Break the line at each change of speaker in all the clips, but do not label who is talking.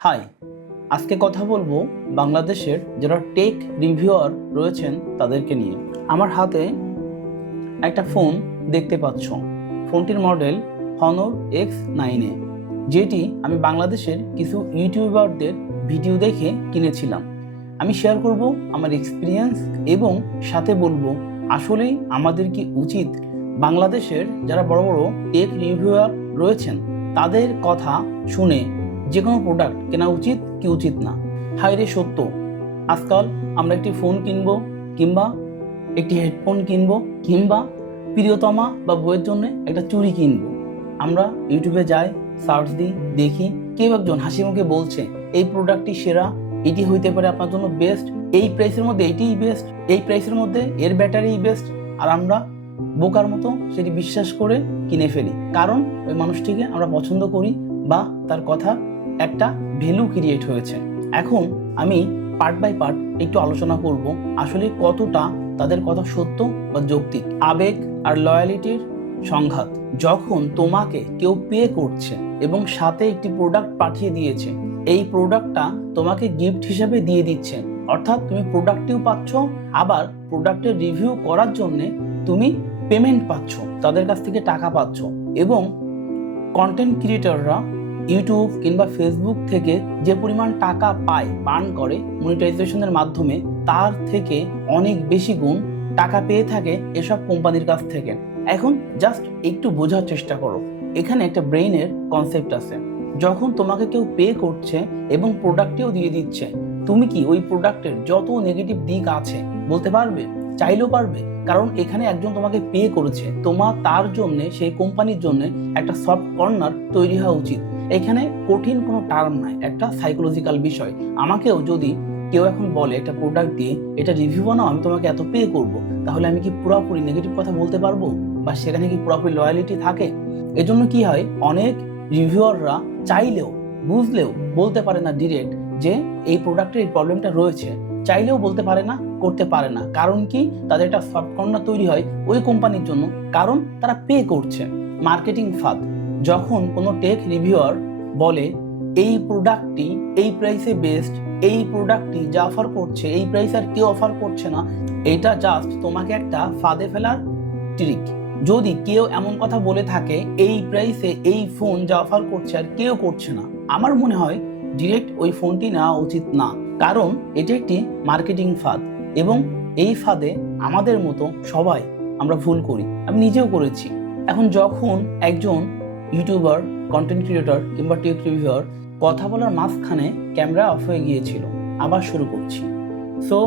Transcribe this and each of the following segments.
High, আজকে কথা বলব বাংলাদেশের যারা টেক রিভিউয়ার রয়েছেন তাদেরকে নিয়ে। আমার হাতে একটা ফোন দেখতে পাচ্ছ। ফোনটির মডেল হনর এক্স নাইনে যেটি আমি বাংলাদেশের কিছু ইউটিউবারদের ভিডিও দেখে কিনেছিলাম। আমি শেয়ার করব আমার এক্সপিরিয়েন্স এবং সাথে বলব, আসলেই আমাদের কি উচিত বাংলাদেশের যারা বড় বড় টেক রিভিউয়ার রয়েছেন, তাদের কথা শুনে যে কোনো প্রোডাক্ট কেনা উচিত কি উচিত না। হায় রে সত্য, আজকাল আমরা একটি ফোন কিনবো কিংবা একটি হেডফোন কিনবো কিংবা প্রিয়তমা বা বইয়ের জন্য একটা চুরি কিনবো। আমরা ইউটিউবে যাই সার্চ দিই, দেখি, কেউ একজন হাসি মুখে বলছে, এই প্রোডাক্টটি সেরা, এটি হইতে পারে আপনার জন্য বেস্ট এই প্রাইসের মধ্যে এটিই বেস্ট এই প্রাইসের মধ্যে এর ব্যাটারি বেস্ট আর আমরা বোকার মতো সেটি বিশ্বাস করে কিনে ফেলি। কারণ ওই মানুষটিকে আমরা পছন্দ করি বা তার কথা একটা ভ্যালু ক্রিয়েট হয়েছে। এখন আমি পার্ট বাই পার্ট একটু আলোচনা করব আসলে কতটা তাদের কথা সত্য বা যৌক্তিক। আবেগ আর লয়ালিটির সংঘাত যখন তোমাকে কেউ পে করছে এবং সাথে একটি প্রোডাক্ট পাঠিয়ে দিয়েছে, এই প্রোডাক্টটা তোমাকে গিফট হিসেবে দিয়ে দিচ্ছে। অর্থাৎ তুমি প্রোডাক্টটিও পাচ্ছ, আবার প্রোডাক্টের রিভিউ করার জন্যে তুমি পেমেন্ট পাচ্ছ, তাদের কাছ থেকে টাকা পাচ্ছ এবং কন্টেন্ট ক্রিয়েটররা ইউটিউব কিংবা ফেসবুক থেকে যে পরিমাণ টাকা পায় পান করে মনিটাইজেশনের মাধ্যমে, তার থেকে অনেক বেশি গুণ টাকা পেয়ে থাকে এসব কোম্পানির কাছ থেকে। এখন জাস্ট একটু বোঝার চেষ্টা করো। এখানে একটা ব্রেইনের কনসেপ্ট আছে। যখন তোমাকে কেউ পে করছে এবং প্রোডাক্টটিও দিয়ে দিচ্ছে, তুমি কি ওই প্রোডাক্টের যত নেগেটিভ দিক আছে বলতে পারবে? চাইলেও পারবে। কারণ এখানে একজন তোমাকে পে করেছে। তোমার তার জন্য, সেই কোম্পানির জন্য একটা সফট কর্নার তৈরি হওয়া উচিত। এখানে কঠিন কোনো টার্ম নাই, একটা সাইকোলজিক্যাল বিষয়। আমাকেও যদি কেউ এখন বলে, একটা প্রোডাক্ট দিয়ে এটা রিভিউ বানাও, আমি তোমাকে এত পে করব, তাহলে আমি কি পুরোপুরি নেগেটিভ কথা বলতে পারব? বা সেখানে কি পুরোপুরি লয়ালিটি থাকে? এজন্য কি হয়, অনেক রিভিউয়াররা চাইলেও, বুঝলেও বলতে পারে না ডিরেক্ট যে এই প্রোডাক্টের এই প্রবলেমটা রয়েছে। চাইলেও বলতে পারে না, করতে পারে না। কারণ কি? তাদের একটা সফট কর্নার তৈরি হয় ওই কোম্পানির জন্য। কারণ তারা পে করছে। মার্কেটিং ফাঁদ। যখন কোনো টেক রিভিউয়ার বলে, এই প্রোডাক্টটি এই প্রাইসে বেস্ট এই প্রোডাক্টটি যা অফার করছে, এই প্রাইস আর কেউ অফার করছে না, এটা জাস্ট তোমাকে একটা ফাঁদে ফেলার ট্রিক যদি কেউ এমন কথা বলে থাকে, এই প্রাইসে এই ফোন যা অফার করছে আর কেউ করছে না, আমার মনে হয় ডিরেক্ট ওই ফোনটি নেওয়া উচিত না। কারণ এটি একটি মার্কেটিং ফাঁদ এবং এই ফাঁদে আমাদের মতো সবাই আমরা ভুল করি। আমি নিজেও করেছি। এখন যখন একজন ইউটিউবার কন্টেন্ট ক্রিয়েটর কিংবা টেক রিভিউয়ার কথা বলার মাঝখানে ক্যামেরা অফ হয়ে গিয়েছিল। আবার শুরু করছি। সো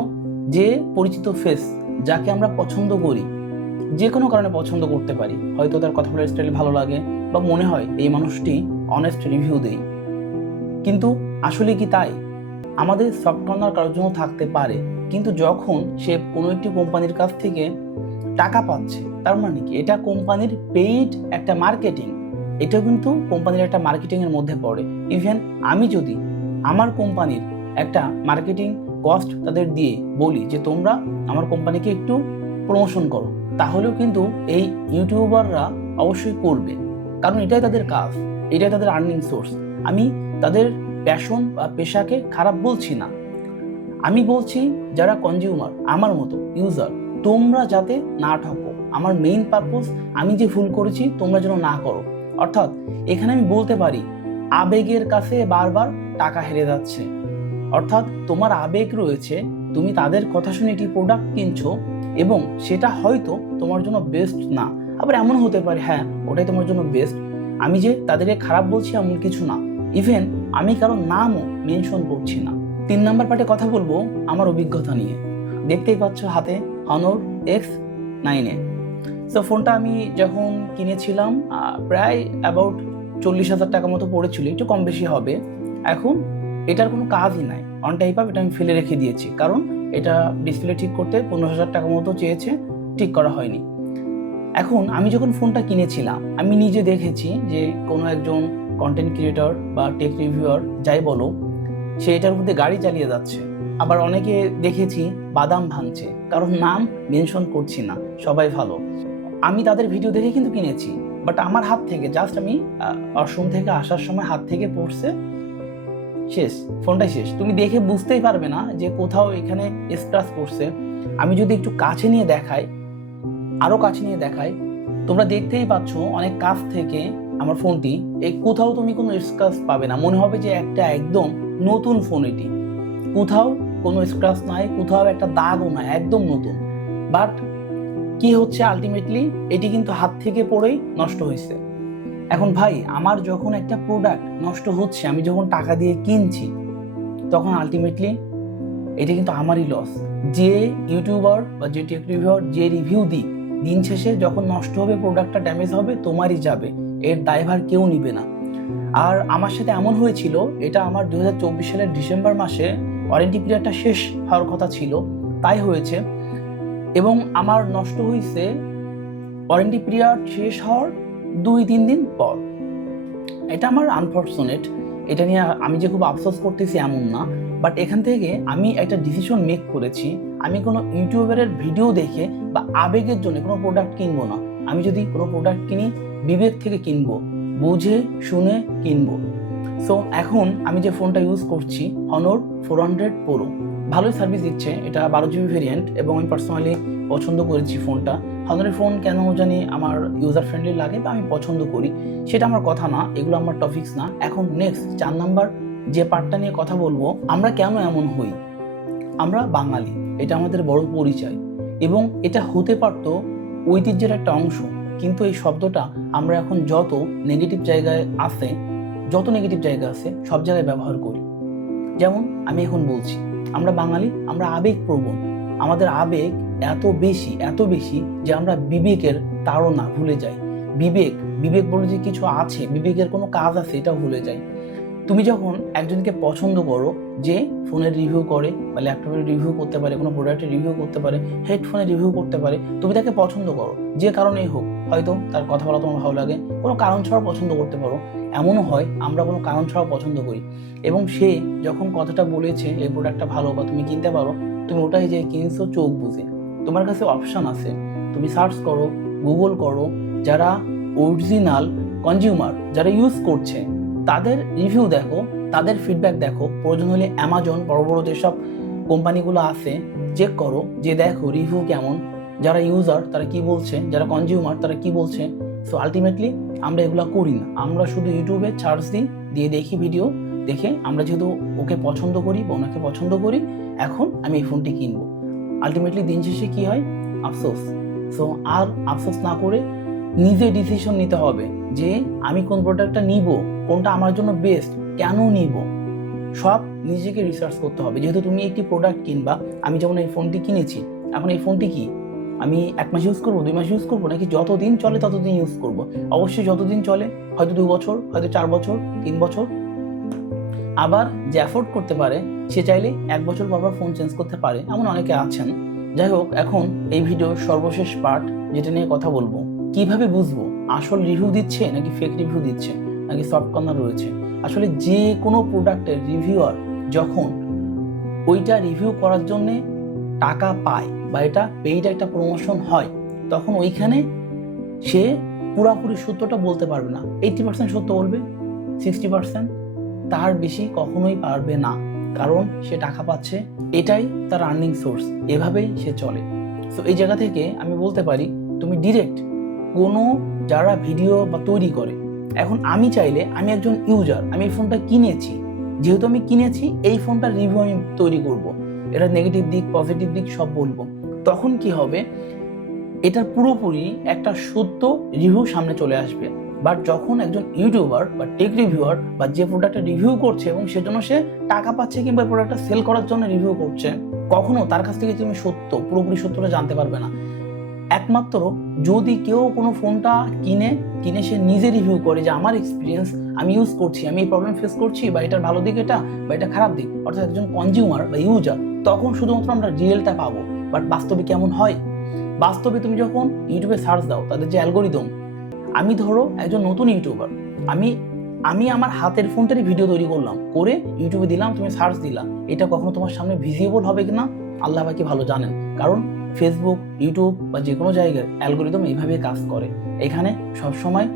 যে পরিচিত ফেস যাকে আমরা পছন্দ করি, যে কোনো কারণে পছন্দ করতে পারি, হয়তো তার কথা বলার স্টাইল ভালো লাগে বা মনে হয় এই মানুষটি অনেস্ট রিভিউ দেই। কিন্তু আসলে কি তাই? আমাদের সফট কর্নার কারোর জন্য থাকতে পারে, কিন্তু যখন সে কোনো একটি কোম্পানির কাছ থেকে টাকা পাচ্ছে, তার মানে কি? এটা কোম্পানির পেইড একটা মার্কেটিং এটা কিন্তু কোম্পানির একটা মার্কেটিংয়ের মধ্যে পড়ে। ইভেন আমি যদি আমার কোম্পানির একটা মার্কেটিং কস্ট তাদের দিয়ে বলি যে, তোমরা আমার কোম্পানিকে একটু প্রমোশন করো, তাহলেও কিন্তু এই ইউটিউবাররা অবশ্যই করবে। কারণ এটাই তাদের কাজ, এটাই তাদের আর্নিং সোর্স আমি তাদের প্যাশন বা পেশাকে খারাপ বলছি না। আমি বলছি, যারা কনজিউমার আমার মতো ইউজার তোমরা যাতে না ঠকো। আমার মেইন পারপোজ আমি যে ভুল করেছি, তোমরা যেন না করো। অর্থাৎ এখানে আমি বলতে পারি, আবেগের কাছে বারবার টাকা হেরে যাচ্ছে। অর্থাৎ তোমার আবেগ রয়েছে, তুমি তাদের কথা শুনে একটি প্রোডাক্ট কিনছো এবং সেটা হয়তো তোমার জন্য বেস্ট না। আবার এমন হতে পারে হ্যাঁ ওটাই তোমার জন্য বেস্ট আমি যে তাদেরকে খারাপ বলছি এমন কিছু না। ইভেন আমি কারও নামও মেনশন করছি না। তিন নাম্বার পার্টে কথা বলব আমার অভিজ্ঞতা নিয়ে। দেখতেই পাচ্ছ হাতে অনর এক্স নাইনে তো ফোনটা আমি যখন কিনেছিলাম প্রায় অ্যাবাউট চল্লিশ হাজার টাকা মতো পড়েছিল, একটু কম বেশি হবে। এখন এটার কোনো কাজই নাই। অন টাইপ আপ এটা আমি ফেলে রেখে দিয়েছি। কারণ এটা ডিসপ্লে ঠিক করতে পনেরো হাজার টাকা মতো চেয়েছে, ঠিক করা হয়নি। এখন আমি যখন ফোনটা কিনেছিলাম, আমি নিজে দেখেছি যে কোনো একজন কন্টেন্ট ক্রিয়েটর বা টেক রিভিউয়ার যাই বলো, সে এটার মধ্যে গাড়ি চালিয়ে যাচ্ছে। আবার অনেকে দেখেছি বাদাম ভাঙছে। কারণ নাম মেনশন করছি না। সবাই ভালো। আমি তাদের ভিডিও দেখে কিন্তু কিনেছি বাট আমার হাত থেকে জাস্ট আমি অসম থেকে আসার সময় হাত থেকে পড়ছে, শেষ, ফোনটাই শেষ। তুমি দেখে বুঝতেই পারবে না যে কোথাও এখানে স্ক্রাচ পড়ছে। আমি যদি একটু কাছে নিয়ে দেখাই আরও কাছে নিয়ে দেখাই, তোমরা দেখতেই পাচ্ছ অনেক কাছ থেকে আমার ফোনটি এই কোথাও তুমি কোনো স্ক্রাচ পাবে না। মনে হবে যে একটা একদম নতুন ফোন এটি। কোথাও কোনো স্ক্রাচ নাই, কোথাও একটা দাগও নাই, একদম নতুন। বাট কি হচ্ছে আলটিমেটলি এটি কিন্তু হাত থেকে পড়েই নষ্ট হয়েছে। এখন ভাই, আমার যখন একটা প্রোডাক্ট নষ্ট হচ্ছে, আমি যখন টাকা দিয়ে কিনছি, তখন আলটিমেটলি এটা কিন্তু আমারই লস যে ইউটিউবার বা যে টেক রিভিউয়ার যে রিভিউ দিক, দিন শেষে যখন নষ্ট হবে প্রোডাক্টটা ড্যামেজ হবে, তোমারই যাবে। এর দায়ভার কেউ নিবে না। আর আমার সাথে এমন হয়েছিল, এটা আমার দু হাজার চব্বিশ সালের ডিসেম্বর মাসে ওয়ারেন্টি পিরিয়ডটা শেষ হওয়ার কথা ছিল, তাই হয়েছে এবং আমার নষ্ট হয়েছে ওয়ারেন্টি পিরিয়ড শেষ হওয়ার দুই, তিন দিন পর। এটা আমার আনফর্চুনেট এটা নিয়ে আমি যে খুব আফসোস করতেছি এমন না বাট এখান থেকে আমি একটা ডিসিশন মেক করেছি। আমি কোনো ইউটিউবারের ভিডিও দেখে বা আবেগের জন্য কোনো প্রোডাক্ট কিনবো না। আমি যদি কোনো প্রোডাক্ট কিনি, বিবেক থেকে কিনবো, বুঝে, শুনে কিনবো। সো এখন আমি যে ফোনটা ইউজ করছি হনর ফোর হান্ড্রেড প্রো ভালোই সার্ভিস দিচ্ছে। এটা বারো জিবি ভেরিয়েন্ট এবং আমি পার্সোনালি পছন্দ করেছি ফোনটা হনরের ফোন কেন জানি আমার ইউজার ফ্রেন্ডলি লাগে বা আমি পছন্দ করি। সেটা আমার কথা না, এগুলো আমার টপিকস না। এখন নেক্সট চার নাম্বার যে পার্টটা নিয়ে কথা বলব, আমরা কেন এমন হই? আমরা বাঙালি, এটা আমাদের বড় পরিচয়। এবং এটা হতে পারতো ঐতিহ্যের একটা অংশ, কিন্তু এই শব্দটা আমরা এখন যত নেগেটিভ জায়গায় আছে, যত নেগেটিভ জায়গা আছে, সব জায়গায় ব্যবহার করি। যেমন আমি এখন বলছি আমরা বাঙালি, আমরা আবেগপ্রবণ আমাদের আবেগ এত বেশি এত বেশি যে আমরা বিবেকের তাড়না ভুলে যাই। বিবেক বিবেক বলে যে কিছু আছে, বিবেকের কোনো কাজ আছে এটা ভুলে যাই। তুমি যখন একজনকে পছন্দ করো যে ফোনের রিভিউ করে বা ল্যাপটপের রিভিউ করতে পারে, কোনো প্রোডাক্টের রিভিউ করতে পারে হেডফোনের রিভিউ করতে পারে, তুমি তাকে পছন্দ করো। যে কারণেই হোক, হয়তো তার কথা বলা তোমার ভালো লাগে, কোনো কারণ ছাড়া পছন্দ করতে পারো। এমনও হয়, আমরা কোনো কারণ ছাড়াও পছন্দ করি। এবং সে যখন কথাটা বলেছে, এই প্রোডাক্টটা ভালো বা তুমি কিনতে পারো, তুমি ওটাই যে কিনছো চোখ বুঝে তোমার কাছে অপশন আছে। তুমি সার্চ করো গুগল করো, যারা অরিজিনাল কনজিউমার যারা ইউজ করছে, তাদের রিভিউ দেখো, তাদের ফিডব্যাক দেখো। প্রয়োজন হলে অ্যামাজন বড় বড় যেসব কোম্পানিগুলো আছে চেক করো, যে দেখো রিভিউ কেমন। যারা ইউজার তারা কি বলছে? যারা কনজিউমার তারা কি বলছে? সো আলটিমেটলি আমরা এগুলো করি না। আমরা শুধু ইউটিউবে চার্জ দিই, দিয়ে দেখি ভিডিও দেখে আমরা যেহেতু ওকে পছন্দ করি বা ওনাকে পছন্দ করি, এখন আমি এই ফোনটি কিনবো। আলটিমেটলি দিন শেষে কী হয়? আফসোস। সো আর আফসোস না করে নিজে ডিসিশন নিতে হবে যে আমি কোন প্রোডাক্টটা নিব, কোনটা আমার জন্য বেস্ট কেন নিব? সব নিজেকে রিসার্চ করতে হবে। যেহেতু তুমি একটি প্রোডাক্ট কিনবা, আমি যেমন এই ফোনটি কিনেছি, এখন এই ফোনটি কি? আমি এক মাস ইউজ করব, দুই মাস ইউজ করব, নাকি যতদিন চলে ততদিন ইউজ করব? অবশ্যই যতদিন চলে, হয়তো দু বছর, হয়তো চার বছর, তিন বছর। আবার যে অ্যাফোর্ড করতে পারে, সে চাইলে এক বছর পর ফোন চেঞ্জ করতে পারে, এমন অনেকে আছেন। যাই হোক, এখন এই ভিডিওর সর্বশেষ পার্ট যেটা নিয়ে কথা বলব, কীভাবে বুঝব? আসল রিভিউ দিচ্ছে, নাকি ফেক রিভিউ দিচ্ছে, নাকি সফট কর্নার রয়েছে? আসলে যে কোনো প্রোডাক্টের রিভিউয়ার যখন ওইটা রিভিউ করার জন্যে টাকা পায় বা এটা পেইড একটা প্রমোশন হয়, তখন ওইখানে সে পুরাপুরি সত্যটা বলতে পারবে না। এইটি পার্সেন্ট সত্য বলবে সিক্সটি পার্সেন্ট তার বেশি কখনোই পারবে না, কারণ সে টাকা পাচ্ছে, এটাই তার আর্নিং সোর্স এভাবেই সে চলে। তো এই জায়গা থেকে আমি বলতে পারি, তুমি ডিরেক্ট কোনো যারা ভিডিও বা তৈরি করে, এখন আমি চাইলে আমি একজন ইউজার আমি এই ফোনটা কিনেছি, যেহেতু আমি কিনেছি, এই ফোনটার রিভিউ আমি তৈরি করব। এটা নেগেটিভ দিক পজিটিভ দিক সব বলব। তখন কি হবে? এটার পুরোপুরি একটা সত্য রিভিউ সামনে চলে আসবে। বাট যখন একজন ইউটিউবার বা টেক রিভিউয়ার বা যে প্রোডাক্টটা রিভিউ করছে এবং সেজন্য সে টাকা পাচ্ছে কিংবা প্রোডাক্টটা সেল করার জন্য রিভিউ করছে, কখনো তার কাছ থেকে তুমি সত্য, পুরোপুরি সত্যটা জানতে পারবে না। একমাত্র যদি কেউ কোনো ফোনটা কিনে কিনে সে নিজে রিভিউ করে যে আমার এক্সপিরিয়েন্স আমি ইউজ করছি, আমি এই প্রবলেম ফেস করছি বা এটার ভালো দিক এটা, বা এটা খারাপ দিক। অর্থাৎ একজন কনজিউমার বা ইউজার তখন শুধুমাত্র আমরা রিয়েলটা পাবো। বাট বাস্তবে কেমন হয়? বাস্তবে তুমি যখন ইউটিউবে সার্চ দাও, তাদের যে অ্যালগোরিদম আমি ধরো একজন নতুন ইউটিউবার, আমি আমি আমার হাতের ফোনটারই ভিডিও তৈরি করলাম, করে ইউটিউবে দিলাম, তুমি সার্চ দিলা। এটা কখনো তোমার সামনে ভিজিবল হবে কিনা? আল্লাহ বাকি ভালো জানেন। কারণ ফেসবুক ইউটিউব বা যে কোনো জায়গায় অ্যালগোরিদম এইভাবে কাজ করে। এখানে সবসময়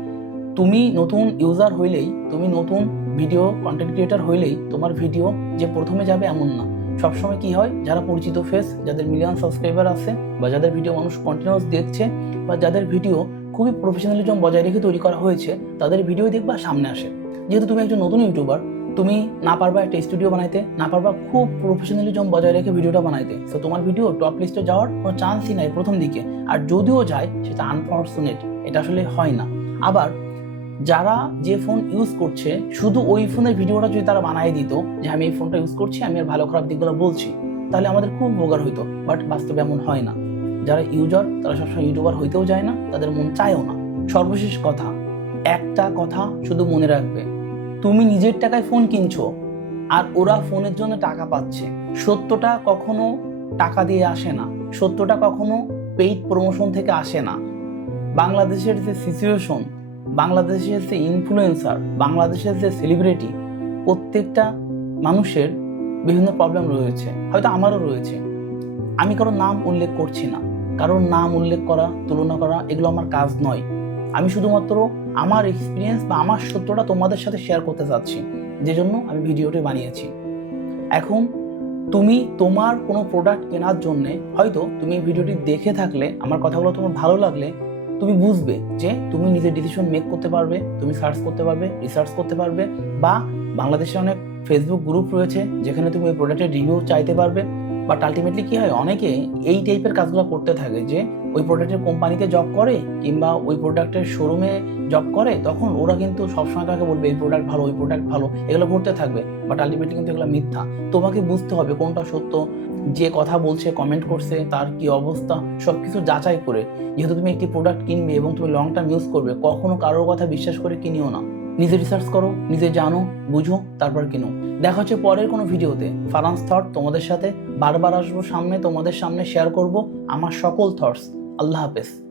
তুমি নতুন ইউজার হইলেই, তুমি নতুন ভিডিও কন্টেন্ট ক্রিয়েটার হইলেই তোমার ভিডিও যে প্রথমে যাবে এমন না। সবসময় কি হয়? যারা পরিচিত ফেস যাদের মিলিয়ন সাবস্ক্রাইবার আছে, বা যাদের ভিডিও মানুষ কন্টিনিউয়াস দেখছে, বা যাদের ভিডিও খুবই প্রফেশনালিজম বজায় রেখে তৈরি করা হয়েছে, তাদের ভিডিও দেখবা সামনে আসে। যেহেতু তুমি একজন নতুন ইউটিউবার তুমি না পারবা একটা স্টুডিও বানাইতে, না পারবা খুব প্রফেশনালিজম বজায় রেখে ভিডিওটা বানাইতে। তো তোমার ভিডিও টপ লিস্টে যাওয়ার কোনো চান্সই নাই প্রথম দিকে। আর যদিও যায়, সেটা আনফর্চুনেট এটা আসলে হয় না। আবার যারা যে ফোন ইউজ করছে, শুধু ওই ফোনের ভিডিওটা যদি তারা বানিয়ে দিত, যে আমি এই ফোনটা ইউজ করছি, আমি আর ভালো খারাপ দিকগুলো বলছি, তাহলে আমাদের খুব উপকার হইতো বাট বাস্তবে এমন হয় না। যারা ইউজার তারা সবসময় ইউটিউবার হইতেও যায় না, তাদের মন চায়ও না। সর্বশেষ কথা, একটা কথা শুধু মনে রাখবে, তুমি নিজের টাকায় ফোন কিনছো, আর ওরা ফোনের জন্য টাকা পাচ্ছে। সত্যটা কখনো টাকা দিয়ে আসে না, সত্যটা কখনো পেইড প্রমোশন থেকে আসে না। বাংলাদেশের যে সিচুয়েশন বাংলাদেশের যে ইনফ্লুয়েন্সার বাংলাদেশের যে সেলিব্রিটি প্রত্যেকটা মানুষের বিভিন্ন প্রবলেম রয়েছে, হয়তো আমারও রয়েছে। আমি কারোর নাম উল্লেখ করছি না। কারোর নাম উল্লেখ করা, তুলনা করা, এগুলো আমার কাজ নয়। আমি শুধুমাত্র আমার এক্সপিরিয়েন্স বা আমার সত্যটা তোমাদের সাথে শেয়ার করতে চাচ্ছি যে জন্য আমি ভিডিওটি বানিয়েছি। এখন তুমি তোমার কোনো প্রোডাক্ট কেনার জন্যে হয়তো তুমি ভিডিওটি দেখে থাকলে, আমার কথাগুলো তোমার ভালো লাগলে তুমি বুঝবে যে তুমি নিজের ডিসিশন মেক করতে পারবে, তুমি সার্চ করতে পারবে রিসার্চ করতে পারবে বা বাংলাদেশে অনেক ফেসবুক গ্রুপ রয়েছে যেখানে তুমি ওই প্রোডাক্টের রিভিউ চাইতে পারবে। বাট আলটিমেটলি কী হয়? অনেকে এই টাইপের কাজগুলো করতে থাকে যে ওই প্রোডাক্টের কোম্পানিতে জব করে কিংবা ওই প্রোডাক্টের শোরুমে জব করে, তখন ওরা কিন্তু সবসময় তাকে বলবে, এই প্রোডাক্ট ভালো, ওই প্রোডাক্ট ভালো। এগুলো করতে থাকবে বাট আলটিমেটলি কিন্তু এগুলো মিথ্যা। তোমাকে বুঝতে হবে কোনটা সত্য, যে কথা বলছে কমেন্ট করছে, তার কি অবস্থা সব কিছু যাচাই করে। যেহেতু তুমি একটি প্রোডাক্ট কিনবে এবং তুমি লং টার্ম ইউজ করবে, কখনো কারোর কথা বিশ্বাস করে কিনিও না। নিজে রিসার্চ করো, নিজে জানো, বুঝো, তারপর কিনো। দেখা হচ্ছে পরের কোনো ভিডিওতে। ফারান্স থট তোমাদের সাথে, বারবার আসব সামনে, তোমাদের সামনে শেয়ার করব আমার সকল থটস আল্লাহ হাফেজ।